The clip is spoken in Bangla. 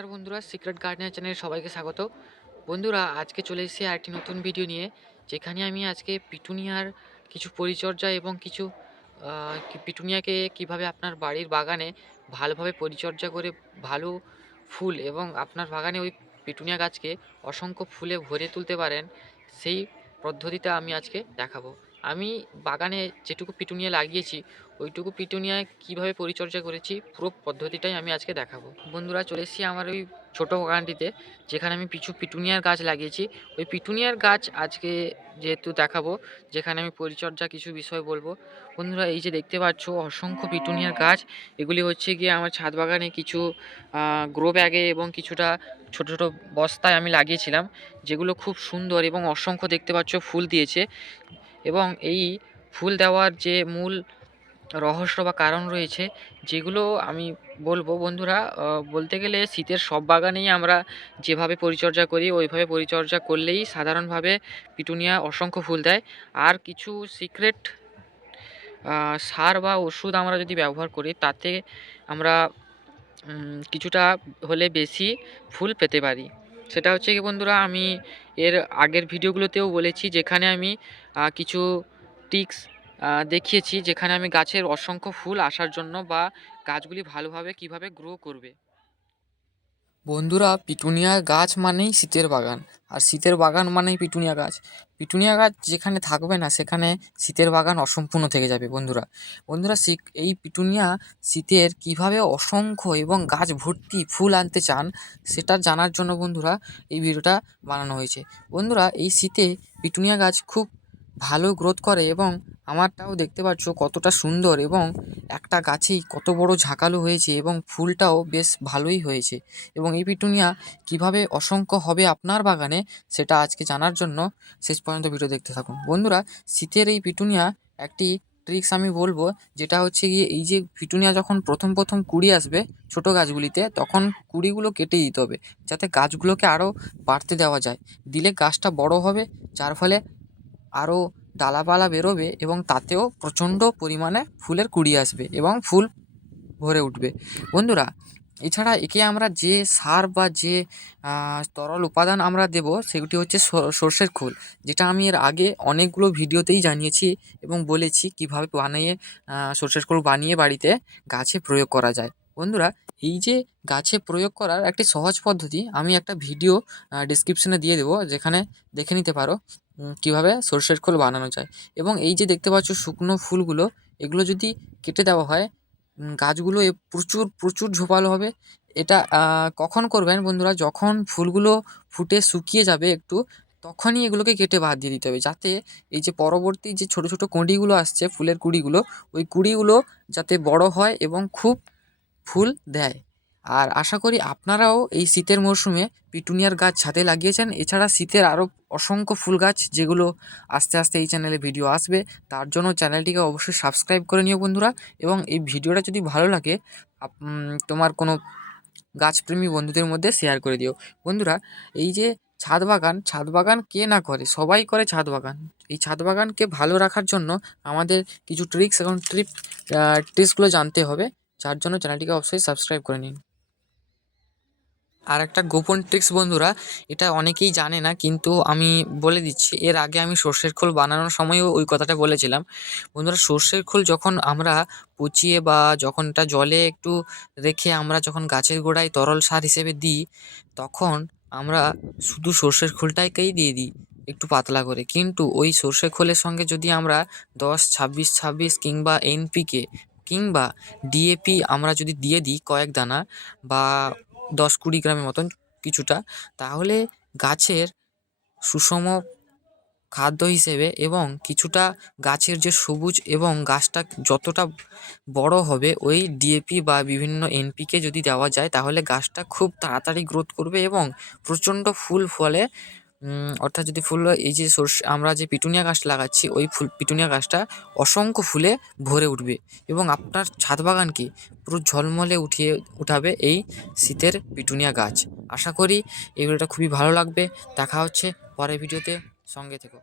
নমস্কার বন্ধুরা, সিক্রেট গার্ডেনার চ্যানেলে সবাইকে স্বাগত। বন্ধুরা, আজকে চলে এসেছি আরেকটি নতুন ভিডিও নিয়ে, যেখানে আমি আজকে পিটুনিয়ার কিছু পরিচর্যা এবং কিছু পিটুনিয়াকে কীভাবে আপনার বাড়ির বাগানে ভালোভাবে পরিচর্যা করে ভালো ফুল এবং আপনার বাগানে ওই পিটুনিয়া গাছকে অসংখ্য ফুলে ভরে তুলতে পারেন, সেই পদ্ধতিটা আমি আজকে দেখাবো। আমি বাগানে যেটুকু পিটুনিয়া লাগিয়েছি, ওইটুকু পিটুনিয়া কীভাবে পরিচর্যা করেছি, পুরো পদ্ধতিটাই আমি আজকে দেখাবো। বন্ধুরা, চলে এসেছি আমার ওই ছোটো বাগানটিতে, যেখানে আমি পিছু পিটুনিয়ার গাছ লাগিয়েছি। ওই পিটুনিয়ার গাছ আজকে যেহেতু দেখাবো, যেখানে আমি পরিচর্যা কিছু বিষয় বলব। বন্ধুরা, এই যে দেখতে পাচ্ছ, অসংখ্য পিটুনিয়ার গাছ। এগুলি হচ্ছে গিয়ে আমার ছাদ বাগানে কিছু গ্রো ব্যাগে এবং কিছুটা ছোট ছোট বস্তায় আমি লাগিয়েছিলাম, যেগুলো খুব সুন্দর এবং অসংখ্য দেখতে পাচ্ছ, ফুল দিয়েছে। এবং এই ফুল দেওয়ার যে মূল রহস্য বা কারণ রয়েছে, যেগুলো আমি বলব বন্ধুরা বলতে গেলে শীতের সব বাগানেই আমরা যেভাবে পরিচর্যা করি, ওইভাবে পরিচর্যা করলেই সাধারণভাবে পিটুনিয়া অসংখ্য ফুল দেয়। আর কিছু সিক্রেট সার বা ওষুধ আমরা যদি ব্যবহার করি, তাতে আমরা কিছুটা হলে বেশি ফুল পেতে পারি। সেটা হচ্ছে কি বন্ধুরা, আমি এর আগের ভিডিওগুলোতেও বলেছি যেখানে আমি কিছু টিক্স দেখিয়েছি যেখানে আমি গাছের অসংখ্য ফুল আসার জন্য বা গাছগুলি ভালোভাবে কীভাবে গ্রো করবে। বন্ধুরা, পিটুনিয়া গাছ মানেই শীতের বাগান। আর শীতের বাগান মানেই পিটুনিয়া গাছ। পিটুনিয়া গাছ যেখানে থাকবে না, সেখানে শীতের বাগান অসম্পূর্ণ থেকে যাবে বন্ধুরা। বন্ধুরা এই পিটুনিয়া শীতের কীভাবে অসংখ্য এবং গাছ ভর্তি ফুল আনতে চান, সেটা জানার জন্য বন্ধুরা, এই ভিডিওটা বানানো হয়েছে। বন্ধুরা, এই শীতে পিটুনিয়া গাছ খুব ভালো গ্রোথ করে এবং আমারটাও দেখতে পাচ্ছ কতটা সুন্দর এবং একটা গাছেই কত বড় ঝাঁকালো হয়েছে এবং ফুলটাও বেশ ভালোই হয়েছে। এবং এই পিটুনিয়া কীভাবে অসংখ্য হবে আপনার বাগানে সেটা আজকে জানার জন্য শেষ পর্যন্ত ভিডিও দেখতে থাকুন। বন্ধুরা, শীতের এই পিটুনিয়া একটি ট্রিক্স আমি বলব, যেটা হচ্ছে গিয়ে এই যে পিটুনিয়া যখন প্রথম প্রথম কুড়ি আসবে ছোট গাছগুলিতে, তখন কুড়িগুলো কেটে দিতে হবে, যাতে গাছগুলোকে আরও বাড়তে দেওয়া যায়। দিলে গাছটা বড় হবে, যার ফলে আরও ডালাপালা বেরোবে এবং তাতেও প্রচণ্ড পরিমাণে ফুলের কুড়ি আসবে এবং ফুল ভরে উঠবে। বন্ধুরা, এছাড়া একে আমরা যে সার বা যে তরল উপাদান আমরা দেব সেগুলি হচ্ছে সর্ষের খোল, যেটা আমি এর আগে অনেকগুলো ভিডিওতেই জানিয়েছি এবং বলেছি কীভাবে বানিয়ে সর্ষের খোল বানিয়ে বাড়িতে গাছে প্রয়োগ করা যায়। বন্ধুরা, এই যে গাছে প্রয়োগ করার একটি সহজ পদ্ধতি আমি একটা ভিডিও ডিসক্রিপশনে দিয়ে দেবো, যেখানে দেখে নিতে পারো। কীভাবে সর্ষের খোল বানানো যায়? এবং এই যে দেখতে পাচ্ছ শুকনো ফুলগুলো, এগুলো যদি কেটে দেওয়া হয় গাছগুলো প্রচুর প্রচুর ঝোপালো হবে। এটা কখন করবেন বন্ধুরা? যখন ফুলগুলো ফুটে শুকিয়ে যাবে একটু, তখনই এগুলোকে কেটে বাদ দিয়ে দিতে হবে, যাতে এই যে পরবর্তী যে ছোট ছোট কুঁড়িগুলো আসছে, ফুলের কুঁড়িগুলো, ওই কুঁড়িগুলো যাতে বড় হয় এবং খুব ফুল দেয়। আর আশা করি আপনারাও এই শীতের মরশুমে পিটুনিয়ার গাছ ছাদে লাগিয়েছেন। এছাড়া শীতের আরও অসংখ্য ফুল গাছ যেগুলো আস্তে আস্তে এই চ্যানেলে ভিডিও আসবে, তার জন্য চ্যানেলটিকে অবশ্যই সাবস্ক্রাইব করে নিও বন্ধুরা। এবং এই ভিডিওটা যদি ভালো লাগে তোমার কোনো গাছপ্রেমী বন্ধুদের মধ্যে শেয়ার করে দিও। বন্ধুরা, এই যে ছাদ বাগান ছাদ বাগান কে না করে? সবাই করে ছাদ বাগান। এই ছাদ বাগানকে ভালো রাখার জন্য আমাদের কিছু ট্রিক্স এবং ট্রিপ ট্রিক্সগুলো জানতে হবে। যার জন্য চ্যানেলটিকে অবশ্যই সাবস্ক্রাইব করে নিন। আর একটা গোপন ট্রিক্স বন্ধুরা, এটা অনেকেই জানে না, কিন্তু আমি বলে দিচ্ছি, এর আগে আমি সর্ষের খোল বানানোর সময়ও ওই কথাটা বলেছিলাম। বন্ধুরা, সর্ষের খোল যখন আমরা পচিয়ে বা যখন এটা জলে একটু রেখে আমরা যখন গাছের গোড়ায় তরল সার হিসেবে দিই, তখন আমরা শুধু সর্ষের খোলটাকেই দিয়ে দিই একটু পাতলা করে। কিন্তু ওই সর্ষের খোলের সঙ্গে যদি আমরা দশ, ছাব্বিশ ছাব্বিশ কিংবা এনপিকে কিংবা ডিএপি আমরা যদি দিয়ে দিই কয়েক দানা বা দশ কুড়ি গ্রামের মতন কিছুটা, তাহলে গাছের সুষম খাদ্য হিসেবে এবং কিছুটা গাছের যে সবুজ এবং গাছটা যতটা বড় হবে, ওই ডিএপি বা বিভিন্ন এনপিকে যদি দেওয়া যায়, তাহলে গাছটা খুব তাড়াতাড়ি গ্রোথ করবে এবং প্রচণ্ড ফুল ফলে অর্থাৎ যদি ফুল, এই যে সর্ষে, আমরা যে পিটুনিয়া গাছ লাগাচ্ছি, ওই ফুল, পিটুনিয়া গাছটা অসংখ্য ফুলে ভরে উঠবে। এবং আপনার ছাদ বাগানকে পুরো ঝলমলে উঠিয়ে উঠাবে এই শীতের পিটুনিয়া গাছ। আশা করি এগুলোটা খুবই ভালো লাগবে। দেখা হচ্ছে পরের ভিডিওতে। সঙ্গে থেকো।